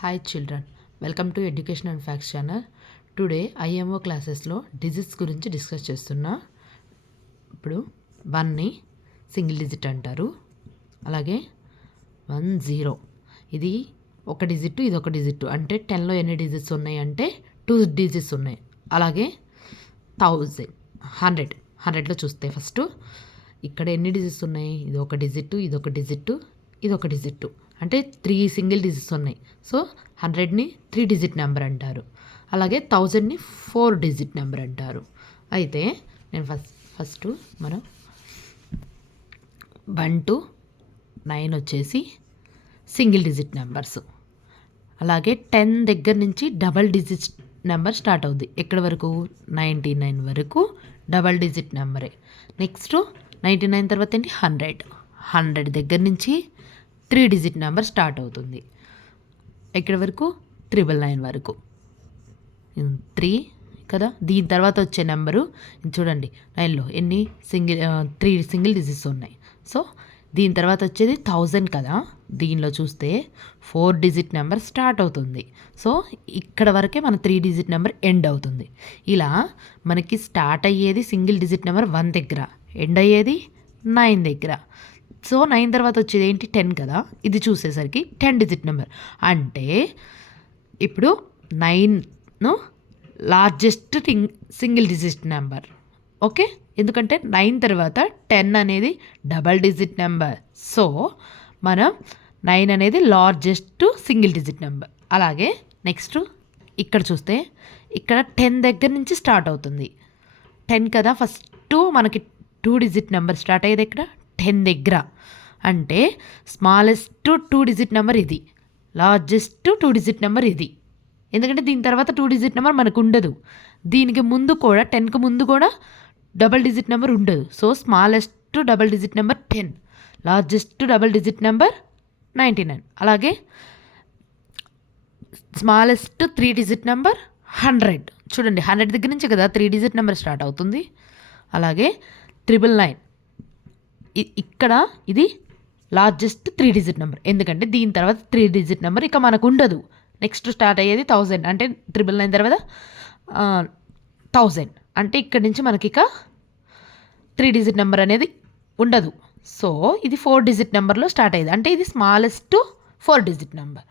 Hi children, welcome to Education and Facts channel. Today IMO క్లాసెస్లో digits గురించి discuss చేస్తున్నా. ఇప్పుడు 1ని సింగిల్ డిజిట్ అంటారు, అలాగే 10 ఇది ఒక డిజిట్, ఇది ఒక డిజిట్. అంటే 10లో ఎన్ని డిజిట్స్ ఉన్నాయి అంటే 2 డిజిట్స్ ఉన్నాయి. అలాగే 1000 100లో చూస్తే ఫస్ట్ ఇక్కడ ఎన్ని డిజిట్స్ ఉన్నాయి, ఇది ఒక డిజిట్, ఇది ఒక డిజిట్, ఇది ఒక డిజిట్, అంటే 3 సింగిల్ డిజిట్స్ ఉన్నాయి. సో 100ని 3 డిజిట్ నెంబర్ అంటారు, అలాగే 1000ని 4 డిజిట్ నెంబర్ అంటారు. అయితే నేను ఫస్ట్ మనం 1 to 9 వచ్చేసి సింగిల్ డిజిట్ నెంబర్స్. అలాగే 10 దగ్గర నుంచి డబల్ డిజిట్ నెంబర్ స్టార్ట్ అవుద్ది. ఎక్కడి వరకు 99 వరకు డబల్ డిజిట్ నెంబరే. నెక్స్ట్ 99 తర్వాత ఏంటి 100 దగ్గర నుంచి 3 డిజిట్ నెంబర్ స్టార్ట్ అవుతుంది. ఎక్కడి వరకు 999 వరకు 3 కదా. దీని తర్వాత వచ్చే నెంబరు చూడండి, 9లో ఎన్ని 3 సింగిల్ డిజిట్స్ ఉన్నాయి. సో దీని తర్వాత వచ్చేది 1000 కదా. దీనిలో చూస్తే 4 డిజిట్ నెంబర్ స్టార్ట్ అవుతుంది. సో ఇక్కడ వరకే మన 3 డిజిట్ నెంబర్ ఎండ్ అవుతుంది. ఇలా మనకి స్టార్ట్ అయ్యేది సింగిల్ డిజిట్ నెంబర్ 1 దగ్గర, ఎండ్ అయ్యేది 9 దగ్గర. సో 9 తర్వాత వచ్చేది ఏంటి 10 కదా. ఇది చూసేసరికి 10 డిజిట్ నెంబర్. అంటే ఇప్పుడు 9 largest single digit number. Okay, ఎందుకంటే 9 తర్వాత 10 అనేది డబల్ డిజిట్ నెంబర్. సో మనం 9 అనేది లార్జెస్ట్ సింగిల్ డిజిట్ నెంబర్. అలాగే నెక్స్ట్ ఇక్కడ చూస్తే ఇక్కడ 10 దగ్గర నుంచి స్టార్ట్ అవుతుంది. 10 కదా, ఫస్ట్ మనకి 2 డిజిట్ నెంబర్ స్టార్ట్ అయ్యేది ఇక్కడ 10 దగ్గర. అంటే స్మాలెస్ట్ 2 డిజిట్ నెంబర్ ఇది, లార్జెస్ట్ 2 డిజిట్ నెంబర్ ఇది. ఎందుకంటే దీని తర్వాత 2 డిజిట్ నెంబర్ మనకు ఉండదు. దీనికి ముందు కూడా 10కి ముందు కూడా డబల్ డిజిట్ నెంబర్ ఉండదు. So smallest double digit number 10, largest double digit number 99. అలాగే స్మాలెస్ట్ 3 డిజిట్ నెంబర్ 100. చూడండి 100 దగ్గర నుంచి కదా 3 డిజిట్ నెంబర్ స్టార్ట్ అవుతుంది. అలాగే 999 ఇక్కడ ఇది లార్జెస్ట్ 3 డిజిట్ నెంబర్. ఎందుకంటే దీని తర్వాత 3 డిజిట్ నెంబర్ ఇక మనకు ఉండదు. నెక్స్ట్ స్టార్ట్ అయ్యేది 1000. అంటే 999 తర్వాత 1000. అంటే ఇక్కడ నుంచి మనకి ఇక 3 డిజిట్ నెంబర్ అనేది ఉండదు. సో ఇది 4 డిజిట్ నెంబర్లో స్టార్ట్ అయ్యేది. అంటే ఇది స్మాలెస్ట్ 4 డిజిట్ నెంబర్.